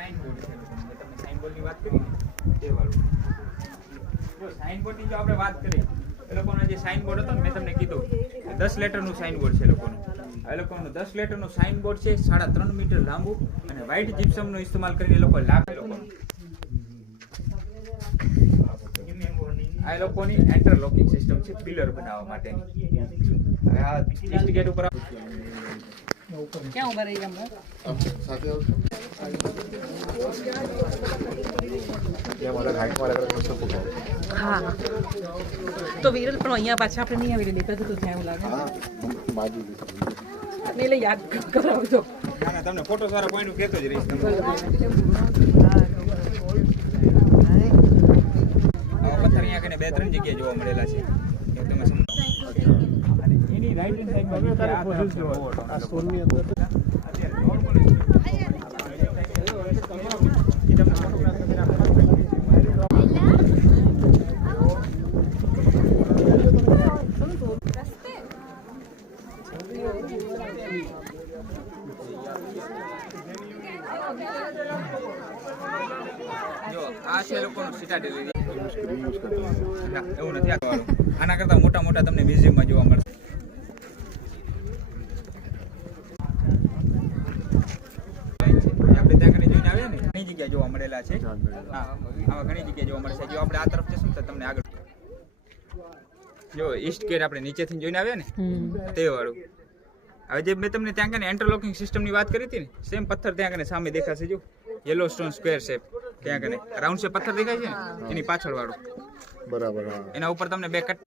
Sign board છે લોકોનું. મેં તમને સાઇન બોર્ડની વાત કરી ને તે વાળું. જો સાઇન બોર્ડની જો આપણે વાત કરીએ એ લોકોનો જે સાઇન બોર્ડ હતો ને મેં તમને કીધું 10 લેટરનું સાઇન બોર્ડ છે લોકોનું. એ લોકોનું 10 લેટરનું સાઇન બોર્ડ છે, 3.5 મીટર લાંબુ અને વ્હાઇટ જીપ્સમનો ઇસ્તેમાલ કરીને એ લોકો લાગે લોકોનું. આ લોકોની એન્ટરલોકિંગ સિસ્ટમ છે પિલર બનાવવા માટેની. હવે આ ઈસ્ટ ગેટ ઉપર ક્યાં ઉભા રહી અમે સાથે હા તો વિરલ પણ અહીંયા પાછા આપણે નહીં આવી લેતા તો ત્યાં એવું લાગે એટલે યાદ કરાવજો. ના ના તમને ફોટો સારા પોઈન્ટ કહેતો જ રહીશ તમને. આવા પથ્થર અહીંયા કને 2-3 જગ્યાએ જોવા મળેલા છે એ તમે સમજો. અને એની રાઈટ હેન્ડ સાઈડમાં જે આ તરફ છે આ સ્ટોનની અંદર અત્યારે નોર્મલ એ તમને ફોટોગ્રાફ કેમેરા જો આ છે લોકોનું સિટાડેલ ના એવું નથી આ વાળું. આના કરતા મોટા મોટા તમને મ્યુઝિયમમાં જોવા મળશે. આપણે ત્યાં કને જોઈને આવ્યા ને ઘણી જગ્યાએ જોવા મળેલા છે. હા આવા ઘણી જગ્યાએ જોવા મળે છે. જો આપણે આ તરફ જશું તો તમને આગળ જો ઈસ્ટ ગેટ આપણે નીચેથી જોઈને આવ્યા ને તે વાળું. હવે જે મેં તમને ત્યાં કને એન્ટરલોકિંગ સિસ્ટમની વાત કરી હતી ને સેમ પથ્થર ત્યાં કને સામે દેખાશે. જો યલો સ્ટોન સ્ક્વેર શેપ ત્યાં કને રાઉન્ડ શેપ પથ્થર દેખાય છે ને એની પાછળ વાળું બરાબર એના ઉપર તમને બે કટ